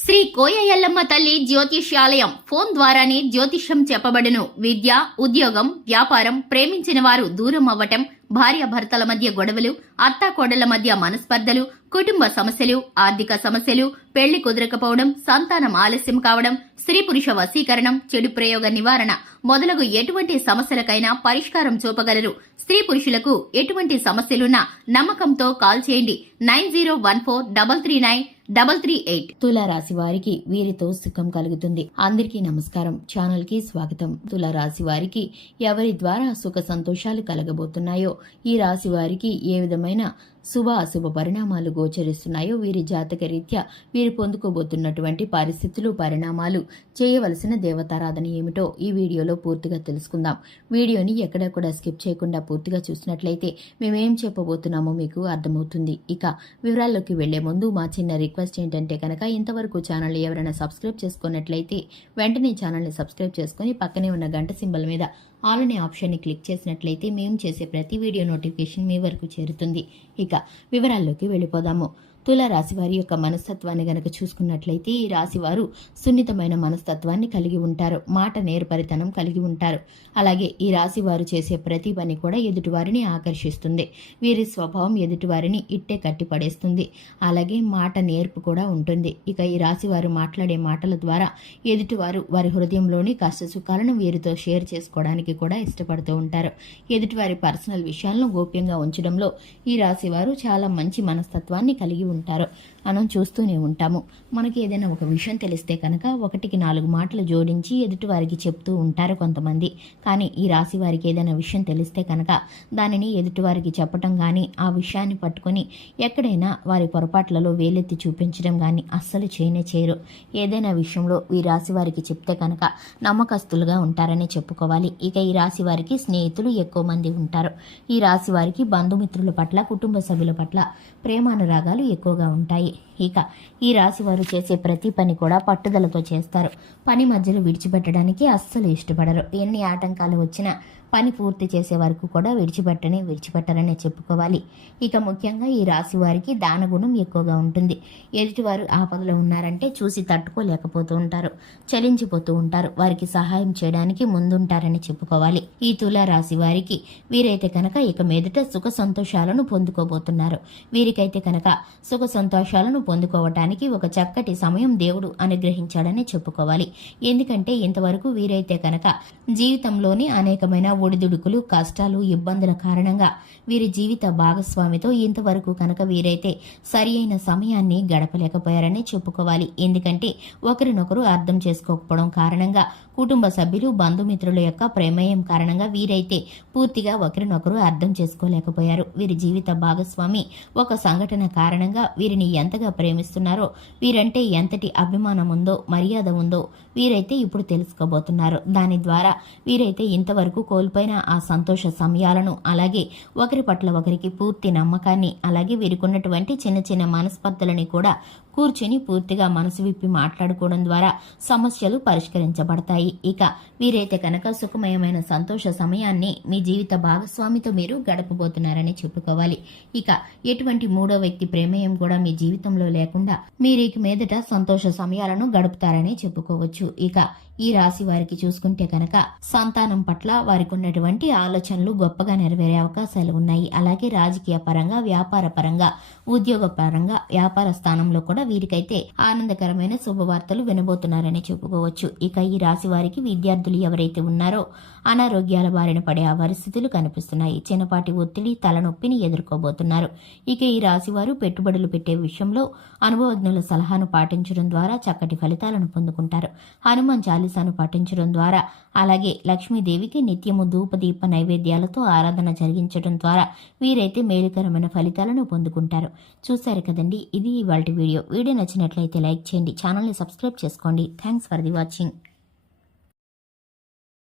శ్రీ కోయ ఎల్లమ్మ తల్లి జ్యోతిష్యాలయం ఫోన్ ద్వారానే జ్యోతిష్యం చెప్పబడును. విద్య, ఉద్యోగం, వ్యాపారం, ప్రేమించిన వారు దూరం అవ్వటం, భార్యాభర్తల మధ్య గొడవలు, అత్తాకోడళ్ల మధ్య మనస్పర్ధలు, కుటుంబ సమస్యలు, ఆర్థిక సమస్యలు, పెళ్లి కుదరకపోవడం, సంతానం ఆలస్యం కావడం, స్త్రీ పురుష వశీకరణం, చెడు ప్రయోగ నివారణ మొదలగు ఎటువంటి సమస్యలకైనా పరిష్కారం చూపగలరు. స్త్రీ పురుషులకు ఎటువంటి సమస్యలున్నా నమ్మకంతో కాల్ చేయండి. 9014339338. తులారాశి వారికి వీరితో సుఖం కలుగుతుంది. అందరికీ నమస్కారం. ఛానల్ కి స్వాగతం. తులారాశి వారికి ఎవరి ద్వారా సుఖ సంతోషాలు కలగబోతున్నాయో, ఈ రాశి వారికి ఏ విధమైన శుభ అశుభ పరిణామాలు గోచరిస్తున్నాయో, వీరి జాతక రీత్యా వీరు పొందుకోబోతున్నటువంటి పరిస్థితులు, పరిణామాలు, చేయవలసిన దేవతారాధన ఏమిటో ఈ వీడియోలో పూర్తిగా తెలుసుకుందాం. వీడియోని ఎక్కడ కూడా స్కిప్ చేయకుండా పూర్తిగా చూసినట్లయితే మేమేం చెప్పబోతున్నామో మీకు అర్థమవుతుంది. ఇక వివరాల్లోకి వెళ్లే ముందు మా చిన్న రిక్వెస్ట్ ఏంటంటే కనుక, ఇంతవరకు ఛానల్ ఎవరైనా సబ్స్క్రైబ్ చేసుకున్నట్లయితే వెంటనే ఛానల్ని సబ్స్క్రైబ్ చేసుకుని పక్కనే ఉన్న గంట సింబల్ మీద ఆల్ అనే ఆప్షన్ని క్లిక్ చేసినట్లయితే మేము చేసే ప్రతి వీడియో నోటిఫికేషన్ మీ వరకు చేరుతుంది. ఇక వివరాల్లోకి వెళ్ళిపోదాము. తులారాశి వారి యొక్క మనస్తత్వాన్ని గనక చూసుకున్నట్లయితే, ఈ రాశి వారు సున్నితమైన మనస్తత్వాన్ని కలిగి ఉంటారు. మాట నేర్పరితనం కలిగి ఉంటారు. అలాగే ఈ రాశి వారు చేసే ప్రతి పని కూడా ఎదుటివారిని ఆకర్షిస్తుంది. వీరి స్వభావం ఎదుటివారిని ఇట్టే కట్టిపడేస్తుంది. అలాగే మాట నేర్పు కూడా ఉంటుంది. ఇక ఈ రాశి వారు మాట్లాడే మాటల ద్వారా ఎదుటివారు వారి హృదయంలోని కష్ట సుఖాలను వీరితో షేర్ చేసుకోవడానికి కూడా ఇష్టపడుతూ ఉంటారు. ఎదుటివారి పర్సనల్ విషయాలను గోప్యంగా ఉంచడంలో ఈ రాశి వారు చాలా మంచి మనస్తత్వాన్ని కలిగి ఉంటారు. మనం చూస్తూనే ఉంటాము. మనకి ఏదైనా ఒక విషయం తెలిస్తే కనుక 1-4 మాటలు జోడించి ఎదుటి వారికి చెప్తూ ఉంటారు కొంతమంది. కానీ ఈ రాశి వారికి ఏదైనా విషయం తెలిస్తే కనుక దానిని ఎదుటి వారికి చెప్పటం కానీ, ఆ విషయాన్ని పట్టుకొని ఎక్కడైనా వారి పొరపాట్లలో వేలెత్తి చూపించడం కానీ అస్సలు చేయరు. ఏదైనా విషయంలో ఈ రాశి వారికి చెప్తే కనుక నమ్మకస్తులుగా ఉంటారని చెప్పుకోవాలి. ఇక ఈ రాశి వారికి స్నేహితులు ఎక్కువ మంది ఉంటారు. ఈ రాశి వారికి బంధుమిత్రుల పట్ల, కుటుంబ సభ్యుల పట్ల ప్రేమానురాగాలు ఎక్కువగా ఉంటాయి. ఇక ఈ రాశి వారు చేసే ప్రతి పని కూడా పట్టుదలతో చేస్తారు. పని మధ్యలో విడిచిపెట్టడానికి అస్సలు ఇష్టపడరు. ఎన్ని ఆటంకాలు వచ్చినా పని పూర్తి చేసే వరకు కూడా విడిచిపెట్టరనే చెప్పుకోవాలి. ఇక ముఖ్యంగా ఈ రాశి వారికి దానగుణం ఎక్కువగా ఉంటుంది. ఎదుటివారు ఆపదలో ఉన్నారంటే చూసి తట్టుకోలేకపోతూ ఉంటారు, చలించిపోతూ ఉంటారు. వారికి సహాయం చేయడానికి ముందుంటారని చెప్పుకోవాలి. ఈ తులా రాశి వారికి వీరైతే కనుక ఇక మీదట సుఖ సంతోషాలను పొందుకోబోతున్నారు. వీరికైతే కనుక సుఖ సంతోషాలను పొందుకోవటానికి ఒక చక్కటి సమయం దేవుడు అనుగ్రహించాడని చెప్పుకోవాలి. ఎందుకంటే ఇంతవరకు వీరైతే కనుక జీవితంలోని అనేకమైన ఒడిదుడుకులు, కష్టాలు, ఇబ్బందుల కారణంగా వీరి జీవిత భాగస్వామితో ఇంతవరకు కనుక వీరైతే సరి అయిన సమయాన్ని గడపలేకపోయారని చెప్పుకోవాలి. ఎందుకంటే ఒకరినొకరు అర్థం చేసుకోకపోవడం కారణంగా, కుటుంబ సభ్యులు, బంధుమిత్రుల యొక్క ప్రమేయం కారణంగా వీరైతే పూర్తిగా ఒకరినొకరు అర్థం చేసుకోలేకపోయారు. వీరి జీవిత భాగస్వామి ఒక సంఘటన కారణంగా వీరిని ఎంతగా ప్రేమిస్తున్నారో, వీరంటే ఎంతటి అభిమానం ఉందో, మర్యాద ఉందో వీరైతే ఇప్పుడు తెలుసుకోబోతున్నారు. దాని ద్వారా వీరైతే ఇంతవరకు కోల్పోయిన ఆ సంతోష సమయాలను, అలాగే ఒకరి పట్ల ఒకరికి పూర్తి నమ్మకాన్ని, అలాగే వీరికున్నటువంటి చిన్న చిన్న మనస్పర్ధలని కూడా కూర్చుని పూర్తిగా మనసు విప్పి మాట్లాడుకోవడం ద్వారా సమస్యలు పరిష్కరించబడతాయి. ఇక వీరైతే కనుక సుఖమయమైన సంతోష సమయాన్ని మీ జీవిత భాగస్వామితో మీరు గడపబోతున్నారని చెప్పుకోవాలి. ఇక ఎటువంటి మూడో వ్యక్తి ప్రమేయం కూడా మీ జీవితంలో లేకుండా మీరు ఇక మీదట సంతోష సమయాలను గడుపుతారని చెప్పుకోవచ్చు. ఇక ఈ రాశి వారికి చూసుకుంటే కనుక సంతానం పట్ల వారికి ఉన్నటువంటి ఆలోచనలు గొప్పగా నెరవేరే అవకాశాలు ఉన్నాయి. అలాగే రాజకీయ పరంగా, వ్యాపార పరంగా, ఉద్యోగ పరంగా, వ్యాపార స్థానంలో కూడా వీరికైతే ఆనందకరమైన శుభవార్తలు వినబోతున్నారని చెప్పుకోవచ్చు. ఇక ఈ రాశి వారికి విద్యార్థులు ఎవరైతే ఉన్నారో అనారోగ్యాల బారిన పడే ఆ పరిస్థితులు కనిపిస్తున్నాయి. చిన్నపాటి ఒత్తిడి, తలనొప్పిని ఎదుర్కోబోతున్నారు. ఇక ఈ రాశి వారు పెట్టుబడులు పెట్టే విషయంలో అనుభవజ్ఞుల సలహాను పాటించడం ద్వారా చక్కటి ఫలితాలను పొందుకుంటారు. హనుమాన్ చాలీసాను పాటించడం ద్వారా, అలాగే లక్ష్మీదేవికి నిత్యము ధూపదీప నైవేద్యాలతో ఆరాధన జరిగించడం ద్వారా వీరైతే మేలుకరమైన ఫలితాలను పొందుకుంటారు. చూశారు కదండి, ఇది ఇవాల్టి వీడియో. వీడియో నచ్చినట్లయితే లైక్ చేయండి, ఛానల్ని సబ్స్క్రైబ్ చేసుకోండి. Thanks for the watching.